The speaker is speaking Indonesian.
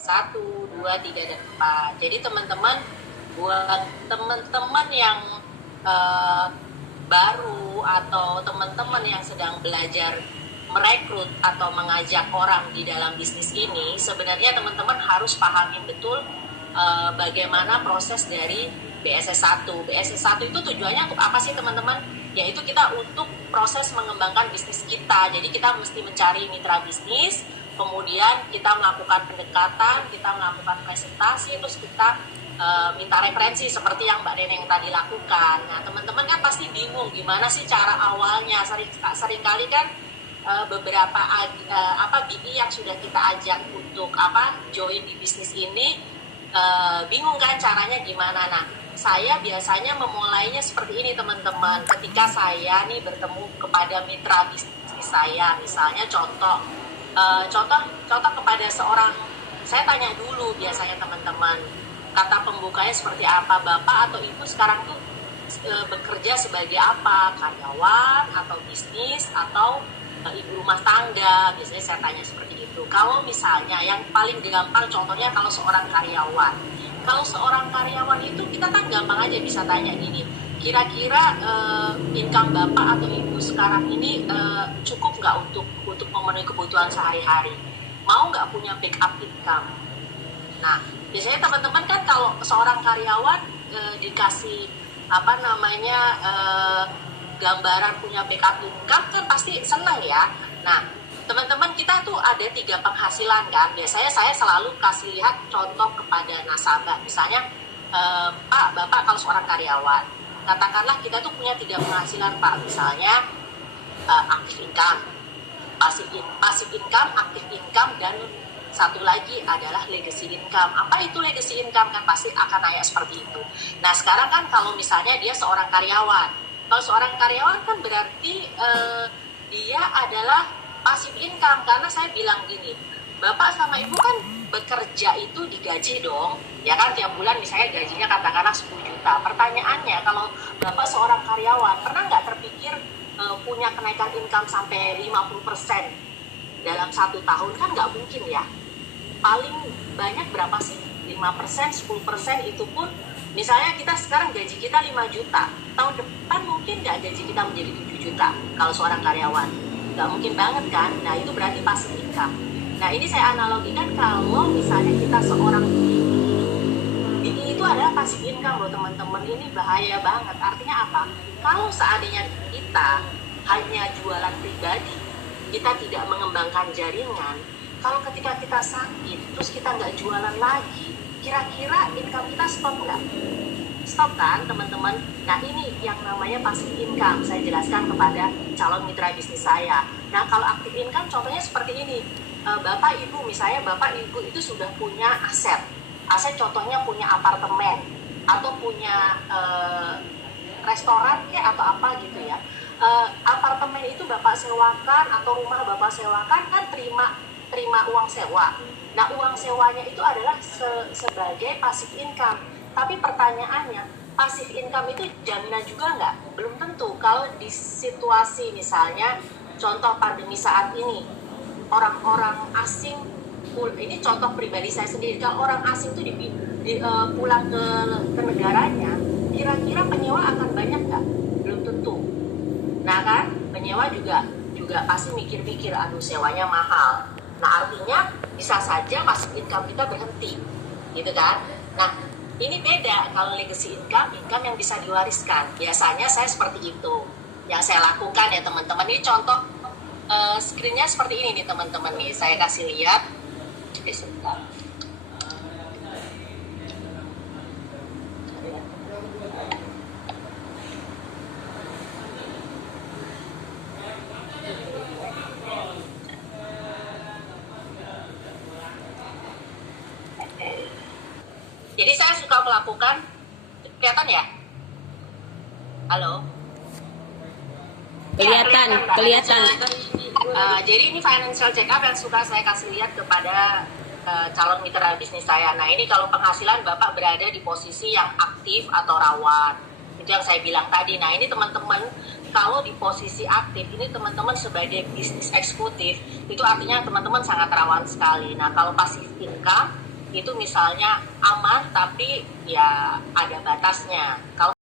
1, 2, 3, dan 4. Jadi teman-teman, buat teman-teman yang baru atau teman-teman yang sedang belajar merekrut atau mengajak orang di dalam bisnis ini, sebenarnya teman-teman harus pahamin betul bagaimana proses dari BSS 1. BSS 1 itu tujuannya untuk apa sih teman-teman? Yaitu kita untuk proses mengembangkan bisnis kita. Jadi kita mesti mencari mitra bisnis, kemudian kita melakukan pendekatan, kita melakukan presentasi, terus kita minta referensi seperti yang Mbak Neneng tadi lakukan. Nah, teman-teman kan pasti bingung gimana sih cara awalnya. Seringkali kan beberapa BI yang sudah kita ajak untuk join di bisnis ini bingung kan caranya gimana. Nah, saya biasanya memulainya seperti ini teman-teman. Ketika saya nih bertemu kepada mitra bisnis saya, misalnya contoh kepada seorang, saya tanya dulu biasanya teman-teman, kata pembukanya seperti apa, bapak atau ibu sekarang tuh bekerja sebagai apa, karyawan atau bisnis atau ibu rumah tangga, biasanya saya tanya seperti itu. Kalau misalnya yang paling gampang contohnya kalau seorang karyawan, itu kita kan gampang aja bisa tanya gini, kira-kira income bapak atau ibu sekarang ini cukup nggak untuk memenuhi kebutuhan sehari-hari, mau nggak punya backup income. Nah, biasanya teman-teman kan kalau seorang karyawan dikasih gambaran punya backup income kan pasti senang ya. Nah, teman-teman, kita tuh ada 3 penghasilan kan. Biasanya saya selalu kasih lihat contoh kepada nasabah. Misalnya, Pak, Bapak kalau seorang karyawan, katakanlah kita tuh punya 3 penghasilan Pak. Misalnya active income, passive income, active income, dan satu lagi adalah legacy income. Apa itu legacy income? Kan pasti akan nanya seperti itu. Nah, sekarang kan kalau misalnya dia seorang karyawan, kalau seorang karyawan kan berarti dia adalah passive income. Karena saya bilang gini, bapak sama ibu kan bekerja itu digaji dong, ya kan, tiap bulan misalnya gajinya katakanlah 10 juta. Pertanyaannya, kalau bapak seorang karyawan, pernah nggak terpikir punya kenaikan income sampai 50% dalam 1 tahun? Kan nggak mungkin ya. Paling banyak berapa sih? 5%, 10%, itu pun misalnya kita sekarang gaji kita 5 juta, tahun depan mungkin nggak gaji kita menjadi 7 juta kalau seorang karyawan. Nggak mungkin banget kan? Nah, itu berarti passive income. Nah, ini saya analogikan kalau misalnya kita seorang BI itu adalah passive income loh teman-teman. Ini bahaya banget. Artinya apa? Kalau seandainya kita hanya jualan pribadi, kita tidak mengembangkan jaringan, kalau ketika kita sakit, terus kita nggak jualan lagi, kira-kira income kita stop nggak? Stop kan teman-teman? Nah, ini yang namanya passive income. Saya jelaskan kepada calon mitra bisnis saya. Nah, kalau active income contohnya seperti ini. Bapak Ibu, misalnya Bapak Ibu itu sudah punya aset. Aset contohnya punya apartemen atau punya restoran atau apa gitu ya. Apartemen itu Bapak sewakan atau rumah Bapak sewakan kan terima uang sewa. Nah, uang sewanya itu adalah sebagai passive income. Tapi pertanyaannya, passive income itu jaminan juga nggak? Belum tentu. Kalau di situasi misalnya contoh pandemi saat ini, orang-orang asing, ini contoh pribadi saya sendiri, kalau orang asing itu pulang ke negaranya, kira-kira penyewa akan banyak nggak? Belum tentu. Nah kan, penyewa juga pasti mikir-mikir, aduh sewanya mahal. Nah, artinya bisa saja passive income kita berhenti, gitu kan? Nah, ini beda kalau legacy income yang bisa diwariskan. Biasanya saya seperti itu yang saya lakukan ya teman-teman. Ini contoh screen-nya seperti ini nih teman-teman nih. Saya kasih lihat. Sebentar. Jadi saya suka melakukan, kelihatan ya? Halo? Kelihatan. Jadi ini financial check up yang suka saya kasih lihat kepada calon mitra bisnis saya. Nah, ini kalau penghasilan Bapak berada di posisi yang aktif atau rawan. Itu yang saya bilang tadi. Nah, ini teman-teman, kalau di posisi aktif, ini teman-teman sebagai bisnis eksekutif, itu artinya teman-teman sangat rawan sekali. Nah, kalau passive income, itu misalnya aman tapi ya ada batasnya. Kalau